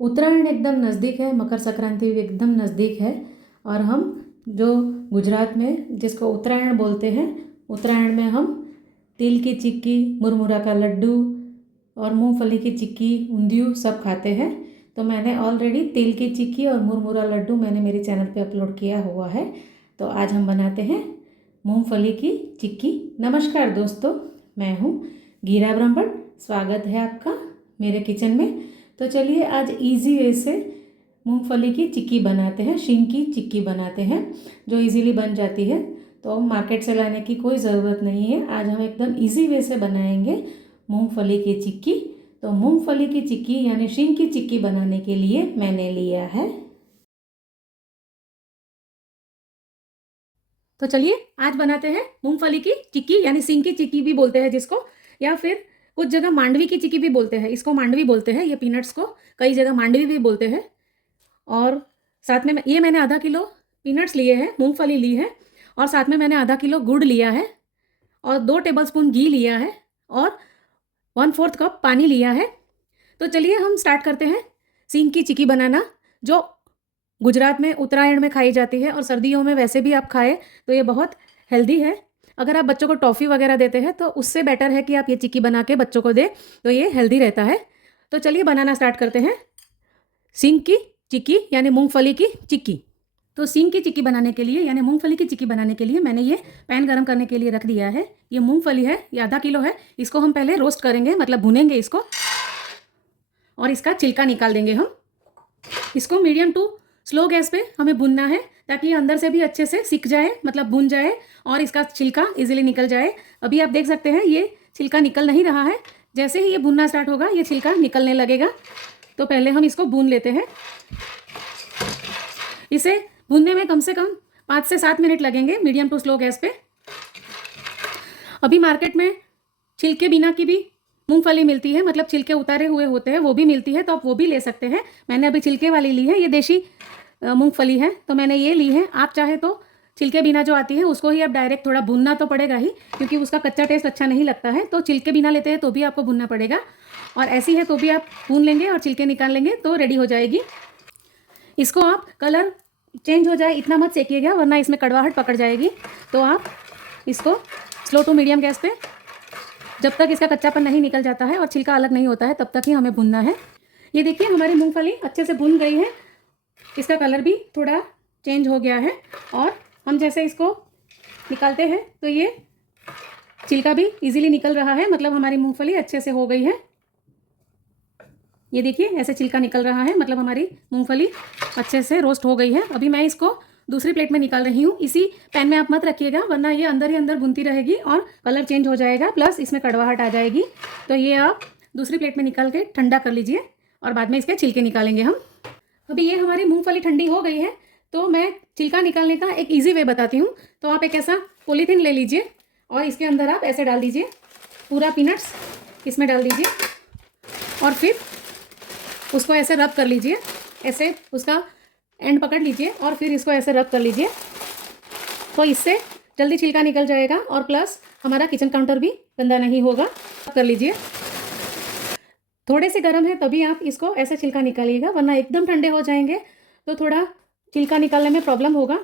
उत्तरायण एकदम नज़दीक है, मकर संक्रांति भी एकदम नज़दीक है। और हम जो गुजरात में जिसको उत्तरायण बोलते हैं, उत्तरायण में हम तिल की चिक्की, मुरमुरा का लड्डू और मूंगफली की चिक्की, ऊंधियू सब खाते हैं। तो मैंने ऑलरेडी तिल की चिक्की और मुरमुरा लड्डू मैंने मेरे चैनल पे अपलोड किया हुआ है। तो आज हम बनाते हैं मूंगफली की चिक्की। नमस्कार दोस्तों, मैं हूँ गीरा ब्रह्मभट्ट। स्वागत है आपका मेरे किचन में। तो चलिए आज इजी वे से मूंगफली की चिक्की बनाते हैं, शींग की चिक्की बनाते हैं जो इजीली बन जाती है। तो मार्केट से लाने की कोई ज़रूरत नहीं है। आज हम एकदम इजी वे से बनाएंगे मूंगफली की चिक्की। तो मूंगफली की चिक्की यानी शींग की चिक्की बनाने के लिए मैंने लिया है। तो चलिए आज बनाते हैं मूंगफली की चिक्की यानी शींग की चिक्की भी बोलते हैं जिसको, या फिर कुछ जगह मांडवी की चिक्की भी बोलते हैं। इसको मांडवी बोलते हैं, ये पीनट्स को कई जगह मांडवी भी बोलते हैं। और साथ में ये मैंने आधा किलो पीनट्स लिए हैं, मूंगफली ली है, और साथ में मैंने आधा किलो गुड़ लिया है, और 2 टेबलस्पून घी लिया है, और 1/4 कप पानी लिया है। तो चलिए हम स्टार्ट करते हैं शींग की चिक्की बनाना, जो गुजरात में उत्तरायण में खाई जाती है और सर्दियों में वैसे भी आप खाएं तो ये बहुत हेल्दी है। अगर आप बच्चों को टॉफ़ी वगैरह देते हैं तो उससे बेटर है कि आप ये चिक्की बना के बच्चों को दें, तो ये हेल्दी रहता है। तो चलिए बनाना स्टार्ट करते हैं शींग की चिक्की यानी मूंगफली की चिक्की। तो शींग की चिक्की बनाने के लिए यानी मूंगफली की चिक्की बनाने के लिए मैंने ये पैन गरम करने के लिए रख दिया है। ये मूंगफली है, ये आधा किलो है। इसको हम पहले रोस्ट करेंगे, मतलब भुनेंगे इसको, और इसका छिलका निकाल देंगे हम। इसको मीडियम टू स्लो गैस पे हमें भुनना है ताकि ये अंदर से भी अच्छे से सिक जाए, मतलब भुन जाए, और इसका छिलका इजीली निकल जाए। अभी आप देख सकते हैं ये छिलका निकल नहीं रहा है। जैसे ही ये भुनना स्टार्ट होगा ये छिलका निकलने लगेगा। तो पहले हम इसको भून लेते हैं। इसे भूनने में कम से कम 5 से 7 मिनट लगेंगे मीडियम टू स्लो गैस पे। अभी मार्केट में छिलके बिना की भी मूंगफली मिलती है, मतलब छिलके उतारे हुए होते हैं, वो भी मिलती है, तो आप वो भी ले सकते हैं। मैंने अभी छिलके वाली ली है, ये देशी मूंगफली है, तो मैंने ये ली है। आप चाहे तो छिलके बिना जो आती है उसको ही आप डायरेक्ट, थोड़ा भुनना तो पड़ेगा ही क्योंकि उसका कच्चा टेस्ट अच्छा नहीं लगता है, तो छिलके बिना लेते हैं तो भी आपको भुनना पड़ेगा, और ऐसी है तो भी आप भून लेंगे और छिलके निकाल लेंगे तो रेडी हो जाएगी। इसको आप कलर चेंज हो जाए इतना मत सेकिएगा, वरना इसमें कड़वाहट पकड़ जाएगी। तो आप इसको स्लो टू मीडियम गैस पे, जब तक इसका कच्चापन नहीं निकल जाता है और छिलका अलग नहीं होता है, तब तक ही हमें भुनना है। ये देखिए हमारी मूंगफली अच्छे से भुन गई है, इसका कलर भी थोड़ा चेंज हो गया है, और हम जैसे इसको निकालते हैं तो ये छिलका भी इजीली निकल रहा है, मतलब हमारी मूंगफली अच्छे से हो गई है। ये देखिए ऐसे छिलका निकल रहा है, मतलब हमारी मूंगफली अच्छे से रोस्ट हो गई है। अभी मैं इसको दूसरी प्लेट में निकाल रही हूँ। इसी पैन में आप मत रखिएगा, वरना ये अंदर ही अंदर भुनती रहेगी और कलर चेंज हो जाएगा, प्लस इसमें कड़वाहट आ जाएगी। तो ये आप दूसरी प्लेट में निकाल के ठंडा कर लीजिए, और बाद में इसके छिलके निकालेंगे हम। अभी ये हमारी मूंगफली ठंडी हो गई है, तो मैं छिलका निकालने का एक ईजी वे बताती हूँ। तो आप एक ऐसा पॉलीथीन ले लीजिए, और इसके अंदर आप ऐसे डाल दीजिए पूरा पीनट्स, इसमें डाल दीजिए, और फिर उसको ऐसे रब कर लीजिए, ऐसे उसका एंड पकड़ लीजिए और फिर इसको ऐसे रब कर लीजिए। तो इससे जल्दी छिलका निकल जाएगा, और प्लस हमारा किचन काउंटर भी गंदा नहीं होगा। कर लीजिए, थोड़े से गर्म है तभी आप इसको ऐसे छिलका निकालिएगा, वरना एकदम ठंडे हो जाएंगे तो थोड़ा छिलका निकालने में प्रॉब्लम होगा।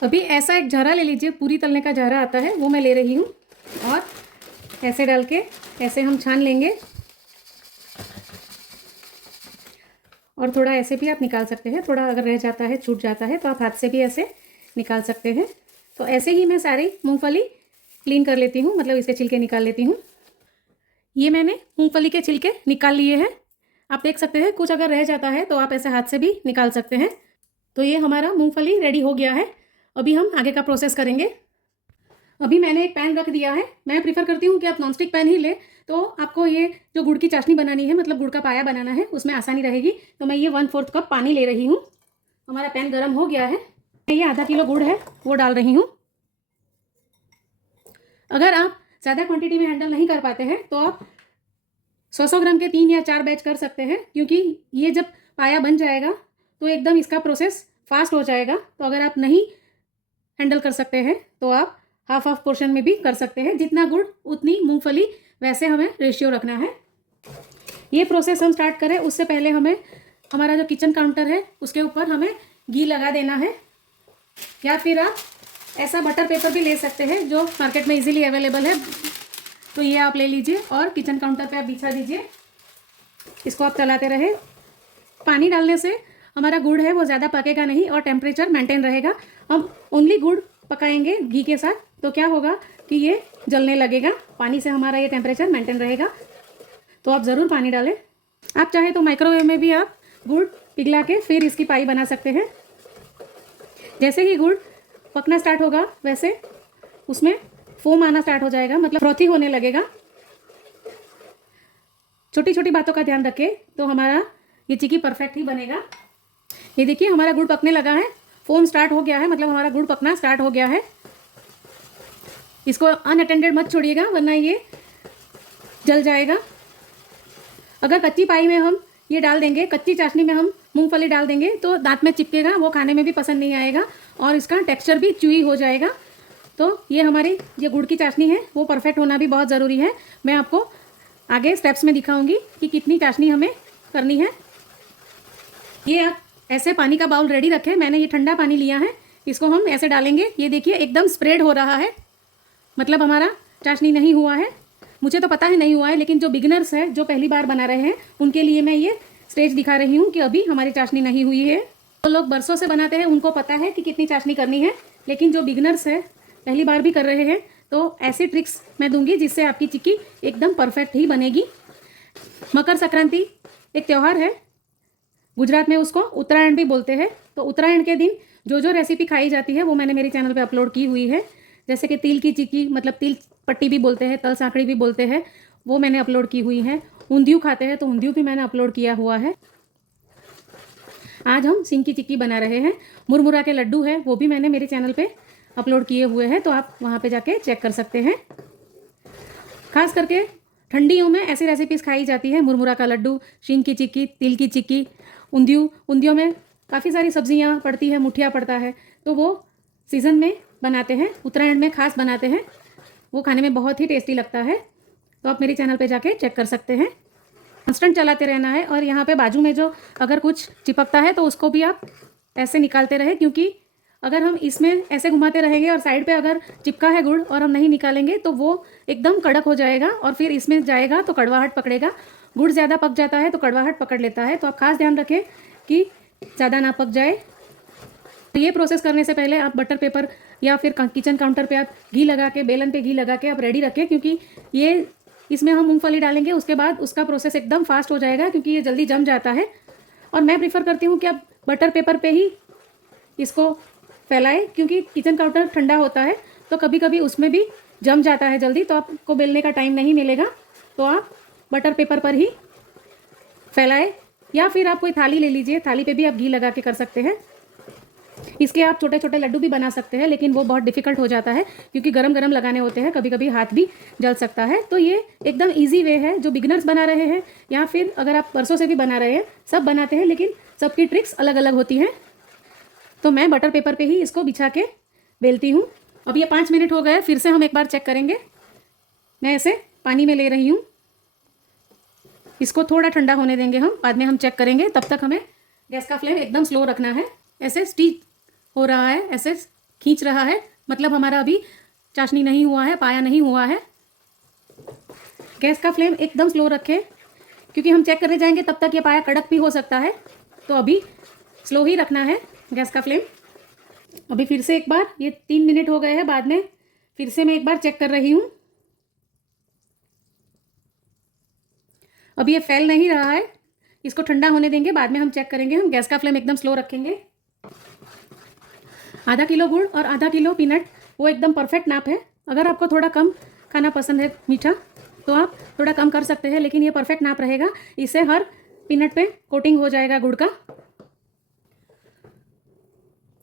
अभी ऐसा एक झारा ले लीजिए, पूरी तलने का झारा आता है, वो मैं ले रही हूँ, और ऐसे डाल के ऐसे हम छान लेंगे, और थोड़ा ऐसे भी आप निकाल सकते हैं। थोड़ा अगर रह जाता है, छूट जाता है, तो आप हाथ से भी ऐसे निकाल सकते हैं। तो ऐसे ही मैं सारी मूंगफली क्लीन कर लेती हूँ, मतलब इसके छिलके निकाल लेती हूँ। ये मैंने मूंगफली के छिलके निकाल लिए हैं। आप देख सकते हैं कुछ अगर रह जाता है तो आप ऐसे हाथ से भी निकाल सकते हैं। तो ये हमारा मूंगफली रेडी हो गया है। अभी हम आगे का प्रोसेस करेंगे। अभी मैंने एक पैन रख दिया है। मैं प्रीफर करती हूँ कि आप नॉनस्टिक पैन ही ले, तो आपको ये जो गुड़ की चाशनी बनानी है, मतलब गुड़ का पाया बनाना है, उसमें आसानी रहेगी। तो मैं ये 1/4 कप पानी ले रही हूँ। हमारा पैन गर्म हो गया है। मैं ये आधा किलो गुड़ है वो डाल रही हूँ। अगर आप ज़्यादा क्वांटिटी में हैंडल नहीं कर पाते हैं तो आप 100 ग्राम के 3 या 4 बैच कर सकते हैं, क्योंकि ये जब पाया बन जाएगा तो एकदम इसका प्रोसेस फास्ट हो जाएगा। तो अगर आप नहीं हैंडल कर सकते हैं तो आप हाफ पोर्शन में भी कर सकते हैं। जितना गुड़ उतनी मूंगफली, वैसे हमें रेशियो रखना है। ये प्रोसेस हम स्टार्ट करें उससे पहले हमें हमारा जो किचन काउंटर है उसके ऊपर हमें घी लगा देना है, या फिर आप ऐसा बटर पेपर भी ले सकते हैं जो मार्केट में इजीली अवेलेबल है। तो ये आप ले लीजिए और किचन काउंटर पे आप बिछा दीजिए। इसको आप चलाते रहे। पानी डालने से हमारा गुड़ है वो ज़्यादा पकेगा नहीं और टेम्परेचर मेंटेन रहेगा। हम ओनली गुड़ पकाएंगे घी के साथ, तो क्या होगा कि ये जलने लगेगा। पानी से हमारा ये टेम्परेचर मेंटेन रहेगा। तो आप ज़रूर पानी डालें। आप चाहे तो माइक्रोवेव में भी आप गुड़ पिघला के फिर इसकी पाई बना सकते हैं। जैसे ही गुड़ पकना स्टार्ट होगा वैसे उसमें फोम आना स्टार्ट हो जाएगा, मतलब फ्रॉथी होने लगेगा। छोटी छोटी बातों का ध्यान रखें तो हमारा ये चिक्की परफेक्ट ही बनेगा। ये देखिए हमारा गुड़ पकने लगा है, फोम स्टार्ट हो गया है, मतलब हमारा गुड़ पकना स्टार्ट हो गया है। इसको अनअटेंडेड मत छोड़िएगा वरना ये जल जाएगा। अगर कच्ची पाई में हम ये डाल देंगे, कच्ची चाशनी में हम मूंगफली डाल देंगे तो दांत में चिपकेगा, वो खाने में भी पसंद नहीं आएगा और इसका टेक्सचर भी च्यूई हो जाएगा। तो ये हमारी ये गुड़ की चाशनी है वो परफेक्ट होना भी बहुत ज़रूरी है। मैं आपको आगे स्टेप्स में दिखाऊंगी कि कितनी चाशनी हमें करनी है। ये आप ऐसे पानी का बाउल रेडी रखें। मैंने ये ठंडा पानी लिया है, इसको हम ऐसे डालेंगे। ये देखिए एकदम स्प्रेड हो रहा है, मतलब हमारा चाशनी नहीं हुआ है। मुझे तो पता है नहीं हुआ है, लेकिन जो बिगिनर्स है जो पहली बार बना रहे हैं उनके लिए मैं ये स्टेज दिखा रही हूँ कि अभी हमारी चाशनी नहीं हुई है। तो लोग बरसों से बनाते हैं उनको पता है कि कितनी चाशनी करनी है, लेकिन जो बिगिनर्स है पहली बार भी कर रहे हैं तो ऐसी ट्रिक्स मैं दूंगी जिससे आपकी चिक्की एकदम परफेक्ट ही बनेगी। मकर संक्रांति एक त्यौहार है, गुजरात में उसको उत्तरायण भी बोलते हैं। तो उत्तरायण के दिन जो जो रेसिपी खाई जाती है वो मैंने मेरे चैनल पे अपलोड की हुई है। जैसे कि तिल की चिक्की, मतलब तिल पट्टी भी बोलते हैं, तल सांकड़ी भी बोलते हैं, वो मैंने अपलोड की हुई है। ऊंधियू खाते हैं तो ऊंधियू भी मैंने अपलोड किया हुआ है। आज हम सिंग की चिक्की बना रहे हैं। मुरमुरा के लड्डू है वो भी मैंने मेरे चैनल पे अपलोड किए हुए हैं, तो आप वहाँ पे जाके चेक कर सकते हैं। खास करके ठंडियों में ऐसी रेसिपीज़ खाई जाती है, मुरमुरा का लड्डू, सिंग की चिक्की, तिल की चिक्की, ऊंधियों में काफ़ी सारी सब्जियाँ पड़ती है, मुठिया पड़ता है, तो वो सीज़न में बनाते हैं, उत्तरायण में खास बनाते हैं। वो खाने में बहुत ही टेस्टी लगता है। तो आप मेरे चैनल पे जाके चेक कर सकते हैं। कांस्टेंट चलाते रहना है और यहाँ पे बाजू में जो अगर कुछ चिपकता है तो उसको भी आप ऐसे निकालते रहे, क्योंकि अगर हम इसमें ऐसे घुमाते रहेंगे और साइड पे अगर चिपका है गुड़ और हम नहीं निकालेंगे तो वो एकदम कड़क हो जाएगा और फिर इसमें जाएगा तो कड़वाहट पकड़ेगा। गुड़ ज़्यादा पक जाता है तो कड़वाहट पकड़ लेता है, तो आप खास ध्यान रखें कि ज़्यादा ना पक जाए। ये प्रोसेस करने से पहले आप बटर पेपर या फिर किचन काउंटर पे आप घी लगा के, बेलन पे घी लगा के आप रेडी रखें, क्योंकि ये इसमें हम मूंगफली डालेंगे उसके बाद उसका प्रोसेस एकदम फास्ट हो जाएगा, क्योंकि ये जल्दी जम जाता है। और मैं प्रीफर करती हूँ कि आप बटर पेपर पे ही इसको फैलाएं, क्योंकि किचन काउंटर ठंडा होता है तो कभी कभी उसमें भी जम जाता है जल्दी, तो आपको बेलने का टाइम नहीं मिलेगा। तो आप बटर पेपर पर ही फैलाएं, या फिर आप कोई थाली ले लीजिए, थाली पे भी आप घी लगा के कर सकते हैं। इसके आप छोटे छोटे लड्डू भी बना सकते हैं, लेकिन वो बहुत डिफिकल्ट हो जाता है क्योंकि गरम गरम लगाने होते हैं, कभी कभी हाथ भी जल सकता है। तो ये एकदम इजी वे है, जो बिगिनर्स बना रहे हैं या फिर अगर आप बरसों से भी बना रहे हैं, सब बनाते हैं, लेकिन सबकी ट्रिक्स अलग अलग होती हैं। तो मैं बटर पेपर पे ही इसको बिछा के बेलती हूँ। अब ये 5 मिनट हो गए, फिर से हम एक बार चेक करेंगे। मैं ऐसे पानी में ले रही हूँ, इसको थोड़ा ठंडा होने देंगे हम, बाद में हम चेक करेंगे। तब तक हमें गैस का फ्लेम एकदम स्लो रखना है। ऐसे स्टीक हो रहा है, ऐसे खींच रहा है, मतलब हमारा अभी चाशनी नहीं हुआ है, पाया नहीं हुआ है। गैस का फ्लेम एकदम स्लो रखें, क्योंकि हम चेक करने जाएंगे तब तक ये पाया कड़क भी हो सकता है, तो अभी स्लो ही रखना है गैस का फ्लेम। अभी फिर से एक बार, ये 3 मिनट हो गए हैं, बाद में फिर से मैं एक बार चेक कर रही हूँ। अभी ये फैल नहीं रहा है, इसको ठंडा होने देंगे, बाद में हम चेक करेंगे। हम गैस का फ्लेम एकदम स्लो रखेंगे। आधा किलो गुड़ और आधा किलो पीनट, वो एकदम परफेक्ट नाप है। अगर आपको थोड़ा कम खाना पसंद है मीठा, तो आप थोड़ा कम कर सकते हैं, लेकिन ये परफेक्ट नाप रहेगा। इससे हर पीनट पे कोटिंग हो जाएगा गुड़ का।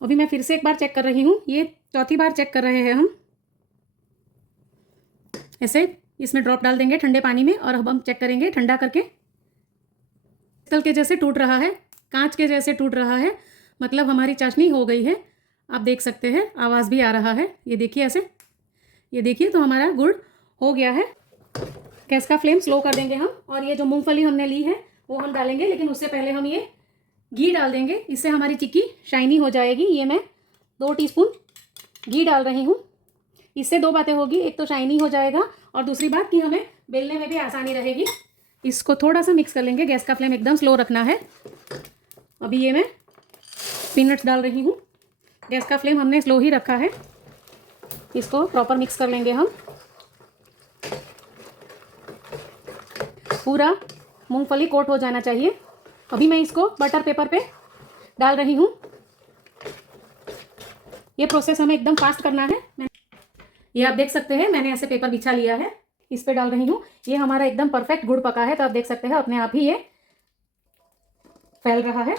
अभी मैं फिर से एक बार चेक कर रही हूँ, ये चौथी बार चेक कर रहे हैं हम। ऐसे इसमें ड्रॉप डाल देंगे ठंडे पानी में, और अब हम चेक करेंगे ठंडा करके। क्रिस्टल के जैसे टूट रहा है, कांच के जैसे टूट रहा है, मतलब हमारी चाशनी हो गई है। आप देख सकते हैं, आवाज़ भी आ रहा है, ये देखिए ऐसे, ये देखिए, तो हमारा गुड़ हो गया है। गैस का फ्लेम स्लो कर देंगे हम, और ये जो मूंगफली हमने ली है वो हम डालेंगे, लेकिन उससे पहले हम ये घी डाल देंगे, इससे हमारी चिक्की शाइनी हो जाएगी। ये मैं 2 टीस्पून घी डाल रही हूँ। इससे 2 बातें होगी, एक तो शाइनी हो जाएगा और दूसरी बात कि हमें बेलने में भी आसानी रहेगी। इसको थोड़ा सा मिक्स कर लेंगे, गैस का फ्लेम एकदम स्लो रखना है। अभी ये मैं पीनट्स डाल रही हूँ, गैस का फ्लेम हमने स्लो ही रखा है। इसको प्रॉपर मिक्स कर लेंगे हम। पूरा मूंगफली कोट हो जाना चाहिए। अभी मैं इसको बटर पेपर पे डाल रही हूँ। ये प्रोसेस हमें एकदम फास्ट करना है। ये आप देख सकते हैं, मैंने ऐसे पेपर बिछा लिया है, इस पे डाल रही हूँ। ये हमारा एकदम परफेक्ट गुड़ पका है, तो आप देख सकते हैं अपने आप ही ये फैल रहा है।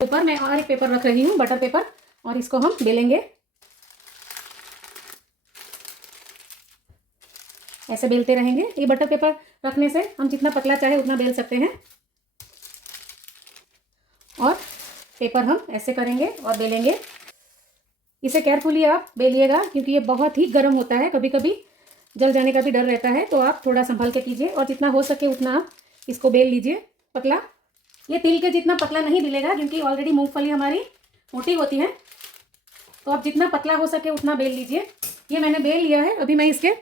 ऊपर मैं और एक पेपर रख रही हूँ, बटर पेपर, और इसको हम बेलेंगे। ऐसे बेलते रहेंगे। ये बटर पेपर रखने से हम जितना पतला चाहे उतना बेल सकते हैं। और पेपर हम ऐसे करेंगे और बेलेंगे। इसे केयरफुली आप बेलिएगा, क्योंकि ये बहुत ही गर्म होता है, कभी कभी जल जाने का भी डर रहता है, तो आप थोड़ा संभल के कीजिए और जितना हो सके उतना आप इसको बेल लीजिए पतला। ये तिल के जितना पतला नहीं मिलेगा, क्योंकि ऑलरेडी मूंगफली हमारी मोटी होती है, तो आप जितना पतला हो सके उतना बेल लीजिए। ये मैंने बेल लिया है। अभी मैं इसके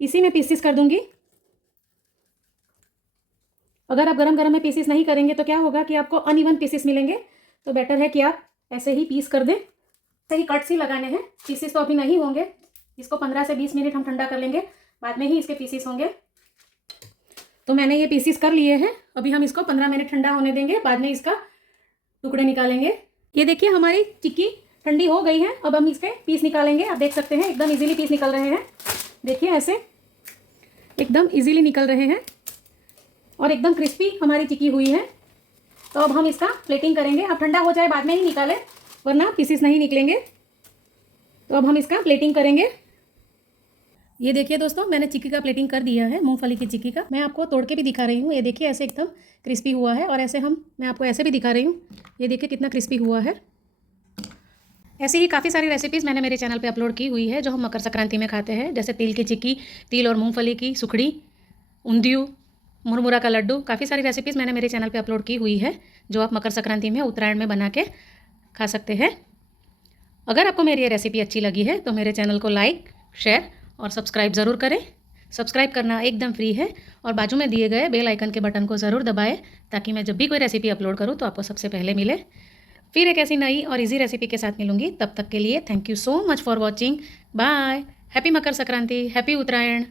इसी में पीसेस कर दूंगी। अगर आप गरम गरम में पीसेस नहीं करेंगे तो क्या होगा कि आपको अनइवन पीसेस मिलेंगे, तो बेटर है कि आप ऐसे ही पीस कर दें। ऐसे ही कट सी लगाने हैं, पीसेस तो अभी नहीं होंगे। इसको 15 से 20 मिनट हम ठंडा कर लेंगे, बाद में ही इसके पीसेस होंगे। तो मैंने ये पीसेस कर लिए हैं। अभी हम इसको 15 मिनट ठंडा होने देंगे, बाद में इसका टुकड़े निकालेंगे। ये देखिए हमारी चिक्की ठंडी हो गई है। अब हम इसके पीस निकालेंगे। आप देख सकते हैं एकदम इजीली पीस निकल रहे हैं। देखिए ऐसे एकदम इजीली निकल रहे हैं और एकदम क्रिस्पी हमारी चिक्की हुई है। तो अब हम इसका प्लेटिंग करेंगे। अब ठंडा हो जाए बाद में ही निकालें, वरना पीसेस नहीं निकलेंगे। तो अब हम इसका प्लेटिंग करेंगे। ये देखिए दोस्तों, मैंने चिक्की का प्लेटिंग कर दिया है, मूंगफली की चिक्की का। मैं आपको तोड़ के भी दिखा रही हूँ। ये देखिए ऐसे एकदम क्रिस्पी हुआ है, और ऐसे मैं आपको ऐसे भी दिखा रही हूँ। ये देखिए कितना क्रिस्पी हुआ है। ऐसे ही काफ़ी सारी रेसिपीज़ मैंने मेरे चैनल पे अपलोड की हुई है, जो हम मकर संक्रांति में खाते हैं, जैसे तिल की चिक्की, तिल और मूंगफली की सुखड़ी, ऊंधियू, मुरमुरा का लड्डू। काफ़ी सारी रेसिपीज़ मैंने मेरे चैनल पे अपलोड की हुई है, जो आप मकर संक्रांति में, उत्तरायण में बना के खा सकते हैं। अगर आपको मेरी ये रेसिपी अच्छी लगी है तो मेरे चैनल को लाइक, शेयर और सब्सक्राइब ज़रूर करें। सब्सक्राइब करना एकदम फ्री है, और बाजू में दिए गए बेल आइकन के बटन को ज़रूर दबाएं, ताकि मैं जब भी कोई रेसिपी अपलोड करूँ तो आपको सबसे पहले मिले। फिर एक ऐसी नई और इजी रेसिपी के साथ मिलूंगी। तब तक के लिए thank you so much for watching. Bye. Happy Makar Sankranti, happy Uttarayan.